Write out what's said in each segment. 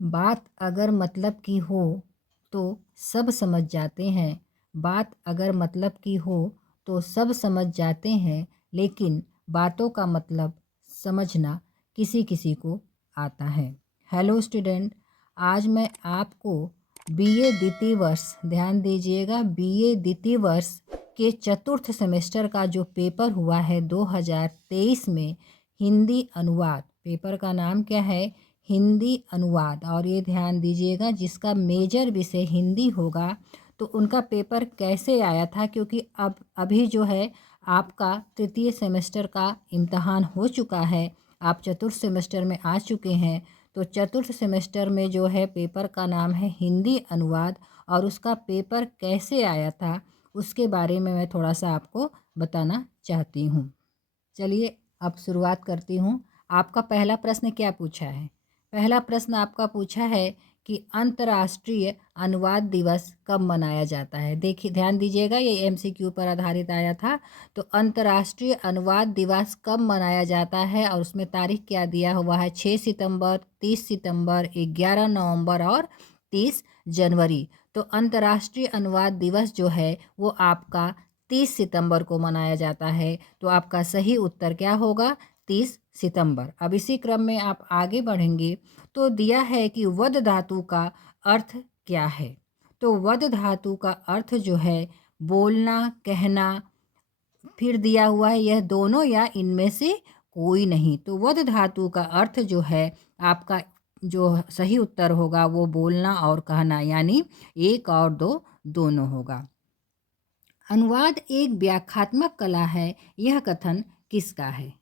बात अगर मतलब की हो तो सब समझ जाते हैं। बात अगर मतलब की हो तो सब समझ जाते हैं, लेकिन बातों का मतलब समझना किसी किसी को आता है। हेलो स्टूडेंट, आज मैं आपको बीए द्वितीय वर्ष, ध्यान दीजिएगा, बीए द्वितीय वर्ष के चतुर्थ सेमेस्टर का जो पेपर हुआ है 2023 में, हिंदी अनुवाद, पेपर का नाम क्या है? हिंदी अनुवाद। और ये ध्यान दीजिएगा, जिसका मेजर विषय हिंदी होगा तो उनका पेपर कैसे आया था, क्योंकि अब अभी जो है आपका तृतीय सेमेस्टर का इम्तहान हो चुका है, आप चतुर्थ सेमेस्टर में आ चुके हैं। तो चतुर्थ सेमेस्टर में जो है पेपर का नाम है हिंदी अनुवाद, और उसका पेपर कैसे आया था उसके बारे में मैं थोड़ा सा आपको बताना चाहती हूँ। चलिए अब शुरुआत करती हूँ। आपका पहला प्रश्न क्या पूछा है? पहला प्रश्न आपका पूछा है कि अंतर्राष्ट्रीय अनुवाद दिवस कब मनाया जाता है। देखिए, ध्यान दीजिएगा, ये एमसीक्यू पर आधारित आया था। तो अंतर्राष्ट्रीय अनुवाद दिवस कब मनाया जाता है, और उसमें तारीख क्या दिया हुआ है? 6 सितंबर, 30 सितंबर, 11 नवंबर और 30 जनवरी। तो अंतर्राष्ट्रीय अनुवाद दिवस जो है वो आपका 30 सितंबर को मनाया जाता है। तो आपका सही उत्तर क्या होगा? 30 सितंबर। अब इसी क्रम में आप आगे बढ़ेंगे तो दिया है कि वद धातु का अर्थ क्या है। तो वद धातु का अर्थ जो है बोलना, कहना, फिर दिया हुआ है यह दोनों या इनमें से कोई नहीं। तो वद धातु का अर्थ जो है आपका, जो सही उत्तर होगा वो बोलना और कहना, यानी एक और दो दोनों होगा। अनुवाद एक व्याख्यात्मक कला है, यह कथन किसका है?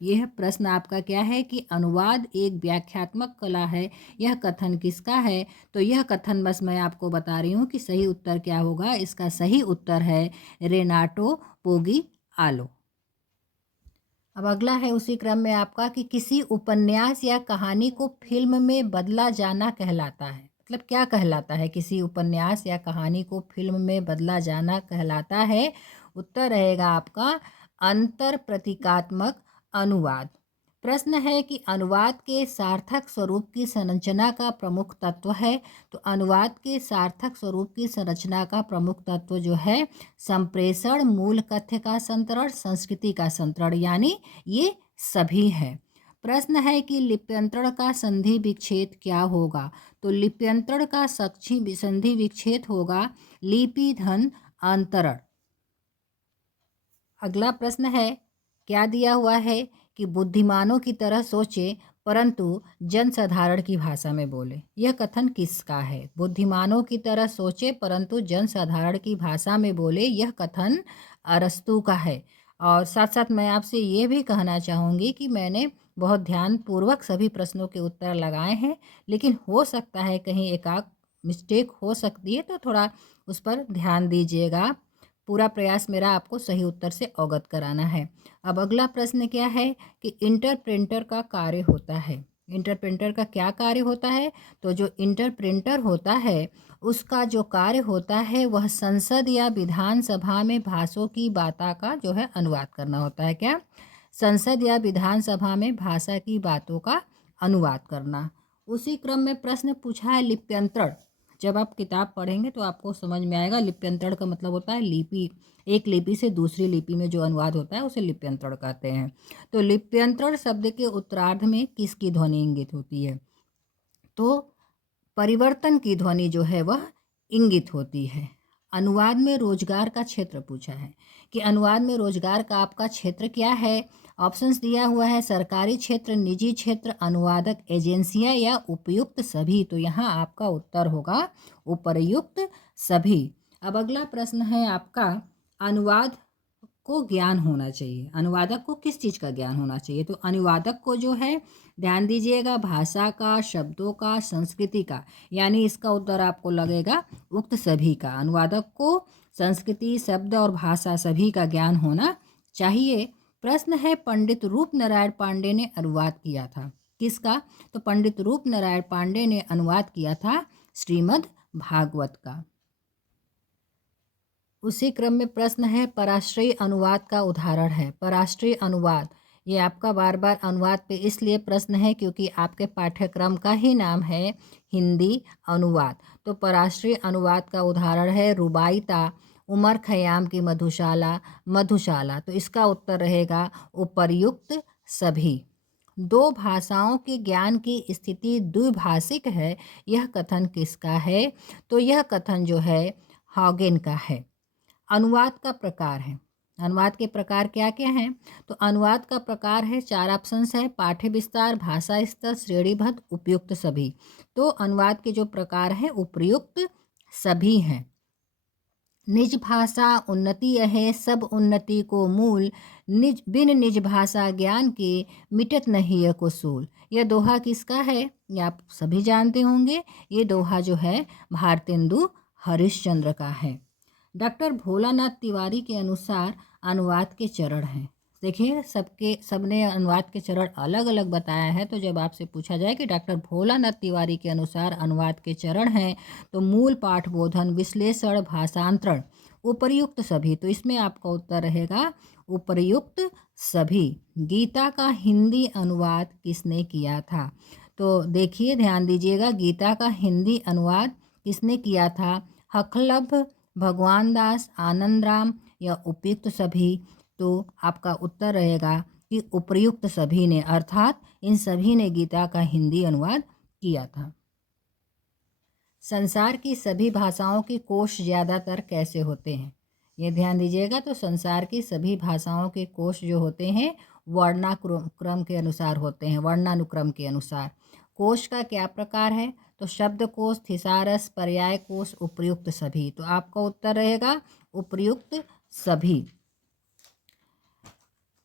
यह प्रश्न आपका क्या है कि अनुवाद एक व्याख्यात्मक कला है, यह कथन किसका है? तो यह कथन बस मैं आपको बता रही हूँ कि सही उत्तर क्या होगा। इसका सही उत्तर है रेनाटो पोगी आलो। अब अगला है उसी क्रम में आपका कि किसी उपन्यास या कहानी को फिल्म में बदला जाना कहलाता है। मतलब क्या कहलाता है? किसी उपन्यास या कहानी को फिल्म में बदला जाना कहलाता है। उत्तर रहेगा आपका अंतर प्रतीकात्मक अनुवाद। प्रश्न है कि अनुवाद के सार्थक स्वरूप की संरचना का प्रमुख तत्व है। तो अनुवाद के सार्थक स्वरूप की संरचना का प्रमुख तत्व जो है संप्रेषण, मूल कथ्य का संतरण, संस्कृति का संतरण, यानी ये सभी है। प्रश्न है कि लिप्यंतरण का संधि विच्छेद क्या होगा। तो लिप्यंतरण का संधि विच्छेद होगा लिपि धन अंतरण। अगला प्रश्न है, क्या दिया हुआ है कि बुद्धिमानों की तरह सोचे परंतु जनसाधारण की भाषा में बोले। यह कथन किसका है? बुद्धिमानों की तरह सोचे परंतु जनसाधारण की भाषा में बोले, यह कथन अरस्तू का है। और साथ साथ मैं आपसे ये भी कहना चाहूँगी कि मैंने बहुत ध्यानपूर्वक सभी प्रश्नों के उत्तर लगाए हैं, लेकिन हो सकता है कहीं एक आध मिस्टेक हो सकती है, तो थोड़ा उस पर ध्यान दीजिएगा। पूरा प्रयास मेरा आपको सही उत्तर से अवगत कराना है। अब अगला प्रश्न क्या है कि इंटरप्रेटर का कार्य होता है। इंटरप्रेटर का क्या कार्य होता है? तो जो इंटरप्रेटर होता है उसका जो कार्य होता है वह संसद या विधानसभा में भाषा की बातों का जो है अनुवाद करना होता है। क्या? संसद या विधानसभा में भाषा की बातों का अनुवाद करना। उसी क्रम में प्रश्न पूछा है लिप्यंतरण। जब आप किताब पढ़ेंगे तो आपको समझ में आएगा। लिप्यंतरण का मतलब होता है लिपि, एक लिपि से दूसरी लिपि में जो अनुवाद होता है उसे लिप्यंतरण कहते हैं। तो लिप्यंतरण शब्द के उत्तरार्ध में किसकी ध्वनि इंगित होती है? तो परिवर्तन की ध्वनि जो है वह इंगित होती है। अनुवाद में रोजगार का क्षेत्र पूछा है कि अनुवाद में रोजगार का आपका क्षेत्र क्या है। ऑप्शंस दिया हुआ है सरकारी क्षेत्र, निजी क्षेत्र, अनुवादक एजेंसियां या उपयुक्त सभी। तो यहाँ आपका उत्तर होगा उपयुक्त सभी। अब अगला प्रश्न है आपका, अनुवाद को ज्ञान होना चाहिए। अनुवादक को किस चीज़ का ज्ञान होना चाहिए? तो अनुवादक को जो है, ध्यान दीजिएगा, भाषा का, शब्दों का, संस्कृति का, यानी इसका उत्तर आपको लगेगा उक्त सभी का। अनुवादक को संस्कृति, शब्द और भाषा सभी का ज्ञान होना चाहिए। प्रश्न है पंडित रूप नारायण पांडे ने अनुवाद किया था किसका? तो पंडित रूप नारायण पांडे ने अनुवाद किया था श्रीमद् भागवत का। उसी क्रम में प्रश्न है पराश्रयी अनुवाद का उदाहरण है। पराश्रयी अनुवाद ये आपका बार बार अनुवाद पे इसलिए प्रश्न है क्योंकि आपके पाठ्यक्रम का ही नाम है हिंदी अनुवाद। तो पराश्रयी अनुवाद का उदाहरण है रुबाइता, उमर खयाम की मधुशाला, मधुशाला। तो इसका उत्तर रहेगा उपर्युक्त सभी। दो भाषाओं के ज्ञान की स्थिति द्विभाषिक है, यह कथन किसका है? तो यह कथन जो है हॉगेन का है। अनुवाद का प्रकार है, अनुवाद के प्रकार क्या क्या हैं? तो अनुवाद का प्रकार है, 4 ऑप्शंस है, पाठ्य विस्तार, भाषा स्तर, श्रेणीबद्ध, उपयुक्त सभी। तो अनुवाद के जो प्रकार हैं उपयुक्त सभी हैं। निज भाषा उन्नति है, सब उन्नति को मूल, निज बिन निज भाषा ज्ञान के मिटत नहीं है कुसूल। यह दोहा किसका है? ये आप सभी जानते होंगे। ये दोहा जो है भारतेंदु हरिश्चंद्र का है। डॉक्टर भोलानाथ तिवारी के अनुसार अनुवाद के चरण हैं। देखिए सबने अनुवाद के चरण अलग अलग बताया है। तो जब आपसे पूछा जाए कि डॉक्टर भोलानाथ तिवारी के अनुसार अनुवाद के चरण हैं, तो मूल, पाठ बोधन, विश्लेषण, भाषांतरण, उपर्युक्त सभी। तो इसमें आपका उत्तर रहेगा उपर्युक्त सभी। गीता का हिंदी अनुवाद किसने किया था? तो देखिए ध्यान दीजिएगा, गीता का हिंदी अनुवाद किसने किया था? हखलभ, भगवान दास, आनंद राम या उपयुक्त सभी? तो आपका उत्तर रहेगा कि उपयुक्त सभी ने, अर्थात इन सभी ने गीता का हिंदी अनुवाद किया था। संसार की सभी भाषाओं के कोश ज़्यादातर कैसे होते हैं? ये ध्यान दीजिएगा। तो संसार की सभी भाषाओं के कोश जो होते हैं वर्णानुक्रम के अनुसार होते हैं, वर्णानुक्रम के अनुसार। कोश का क्या प्रकार है? तो शब्दकोश, थिसारस, पर्याय कोश, उपयुक्त सभी। तो आपका उत्तर रहेगा उपयुक्त सभी।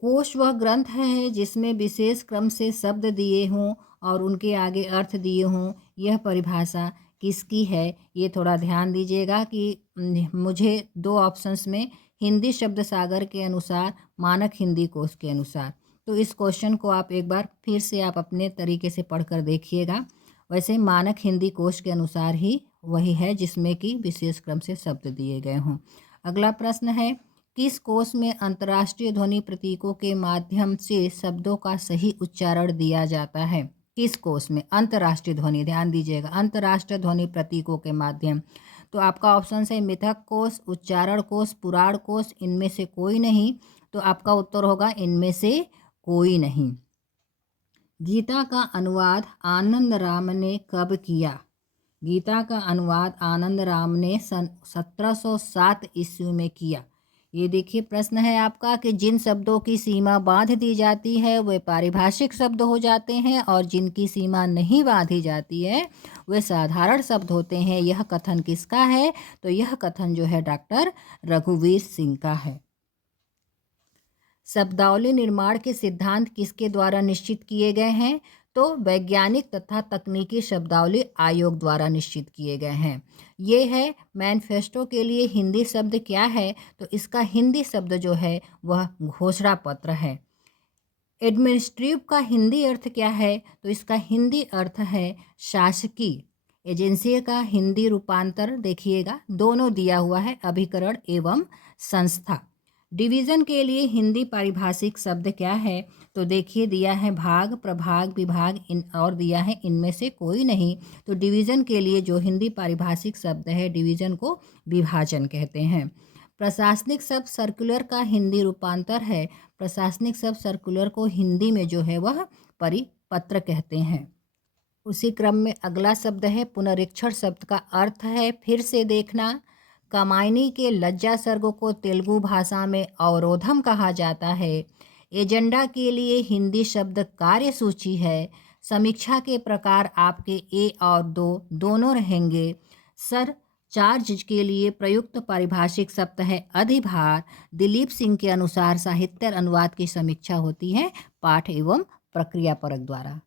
कोश वह ग्रंथ है जिसमें विशेष क्रम से शब्द दिए हों और उनके आगे अर्थ दिए हों। यह परिभाषा किसकी है? ये थोड़ा ध्यान दीजिएगा कि मुझे 2 ऑप्शंस में हिंदी शब्द सागर के अनुसार, मानक हिंदी कोश के अनुसार। तो इस क्वेश्चन को आप एक बार फिर से आप अपने तरीके से पढ़कर देखिएगा। वैसे मानक हिंदी कोश के अनुसार ही वही है जिसमें कि विशेष क्रम से शब्द दिए गए हों। अगला प्रश्न है, किस कोश में अंतर्राष्ट्रीय ध्वनि प्रतीकों के माध्यम से शब्दों का सही उच्चारण दिया जाता है? किस कोश में अंतर्राष्ट्रीय ध्वनि, ध्यान दीजिएगा, अंतर्राष्ट्रीय ध्वनि प्रतीकों के माध्यम। तो आपका ऑप्शन है मिथक कोश, उच्चारण कोश, पुराण कोश, इनमें से कोई नहीं। तो आपका उत्तर होगा इनमें से कोई नहीं। गीता का अनुवाद आनंद राम ने कब किया? गीता का अनुवाद आनंद राम ने सन 1707 ईस्वी में किया। ये देखिए प्रश्न है आपका कि जिन शब्दों की सीमा बांध दी जाती है वे पारिभाषिक शब्द हो जाते हैं और जिनकी सीमा नहीं बांधी जाती है वे साधारण शब्द होते हैं। यह कथन किसका है? तो यह कथन जो है डॉक्टर रघुवीर सिंह का है। शब्दावली निर्माण के सिद्धांत किसके द्वारा निश्चित किए गए हैं? तो वैज्ञानिक तथा तकनीकी शब्दावली आयोग द्वारा निश्चित किए गए हैं। ये है मैनिफेस्टो के लिए हिंदी शब्द क्या है? तो इसका हिंदी शब्द जो है वह घोषणा पत्र है। एडमिनिस्ट्रेटिव का हिंदी अर्थ क्या है? तो इसका हिंदी अर्थ है शासकीय। एजेंसी का हिंदी रूपांतर देखिएगा, दोनों दिया हुआ है, अभिकरण एवं संस्था। डिवीज़न के लिए हिंदी पारिभाषिक शब्द क्या है? तो देखिए दिया है भाग, प्रभाग, विभाग, इन और दिया है इनमें से कोई नहीं। तो डिवीज़न के लिए जो हिंदी पारिभाषिक शब्द है, डिवीज़न को विभाजन कहते हैं। प्रशासनिक शब्द सर्कुलर का हिंदी रूपांतर है। प्रशासनिक शब्द सर्कुलर को हिंदी में जो है वह परिपत्र कहते हैं। उसी क्रम में अगला शब्द है पुनरीक्षण। शब्द का अर्थ है फिर से देखना। कामायनी के लज्जा सर्ग को तेलुगु भाषा में अवरोधम कहा जाता है। एजेंडा के लिए हिंदी शब्द कार्यसूची है। समीक्षा के प्रकार आपके ए और दो दोनों रहेंगे। सर चार्ज के लिए प्रयुक्त पारिभाषिक शब्द है अधिभार। दिलीप सिंह के अनुसार साहित्य अनुवाद की समीक्षा होती है पाठ एवं प्रक्रिया परक द्वारा।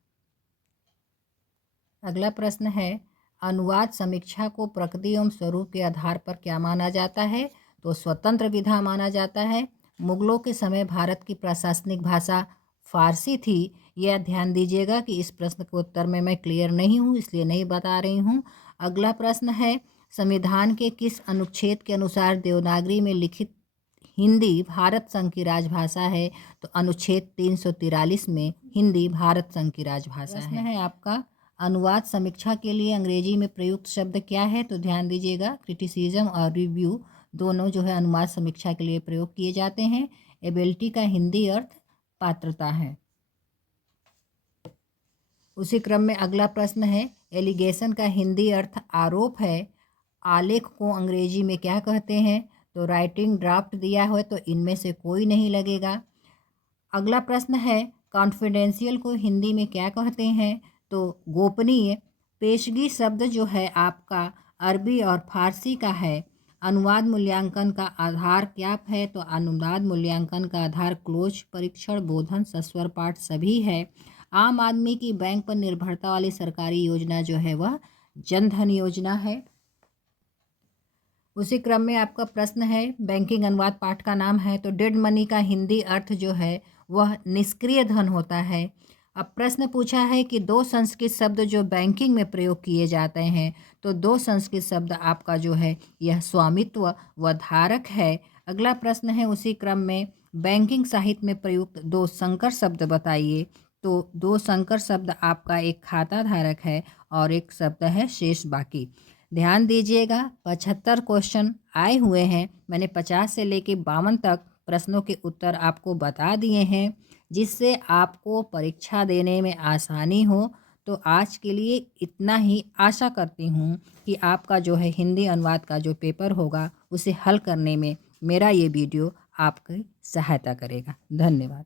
अगला प्रश्न है अनुवाद समीक्षा को प्रकृति एवं स्वरूप के आधार पर क्या माना जाता है? तो स्वतंत्र विधा माना जाता है। मुगलों के समय भारत की प्रशासनिक भाषा फारसी थी। यह ध्यान दीजिएगा कि इस प्रश्न के उत्तर में मैं क्लियर नहीं हूँ, इसलिए नहीं बता रही हूँ। अगला प्रश्न है संविधान के किस अनुच्छेद के अनुसार देवनागरी में लिखित हिंदी भारत संघ की राजभाषा है, तो अनुच्छेद 343 में हिंदी भारत संघ की राजभाषा है। प्रश्न है आपका, अनुवाद समीक्षा के लिए अंग्रेजी में प्रयुक्त शब्द क्या है? तो ध्यान दीजिएगा, क्रिटिसिज्म और रिव्यू दोनों जो है अनुवाद समीक्षा के लिए प्रयोग किए जाते हैं। एबिलिटी का हिंदी अर्थ पात्रता है। उसी क्रम में अगला प्रश्न है, एलिगेशन का हिंदी अर्थ आरोप है। आलेख को अंग्रेजी में क्या कहते हैं? तो राइटिंग ड्राफ्ट दिया हो तो इनमें से कोई नहीं लगेगा। अगला प्रश्न है, कॉन्फिडेंशियल को हिंदी में क्या कहते हैं? तो गोपनीय। पेशगी शब्द जो है आपका अरबी और फारसी का है। अनुवाद मूल्यांकन का आधार क्या है? तो अनुवाद मूल्यांकन का आधार क्लोज परीक्षण, बोधन, सस्वर पाठ सभी है। आम आदमी की बैंक पर निर्भरता वाली सरकारी योजना जो है वह जन धन योजना है। उसी क्रम में आपका प्रश्न है, बैंकिंग अनुवाद पाठ का नाम है। तो डेड मनी का हिंदी अर्थ जो है वह निष्क्रिय धन होता है। अब प्रश्न पूछा है कि दो संस्कृत शब्द जो बैंकिंग में प्रयोग किए जाते हैं, तो दो संस्कृत शब्द आपका जो है यह स्वामित्व व धारक है। अगला प्रश्न है उसी क्रम में, बैंकिंग साहित्य में प्रयुक्त दो संकर शब्द बताइए। तो दो संकर शब्द आपका एक खाता धारक है और एक शब्द है शेष बाकी। ध्यान दीजिएगा, 75 क्वेश्चन आए हुए हैं। मैंने 50 से लेके 52 तक प्रश्नों के उत्तर आपको बता दिए हैं, जिससे आपको परीक्षा देने में आसानी हो। तो आज के लिए इतना ही। आशा करती हूँ कि आपका जो है हिंदी अनुवाद का जो पेपर होगा उसे हल करने में मेरा ये वीडियो आपकी सहायता करेगा। धन्यवाद।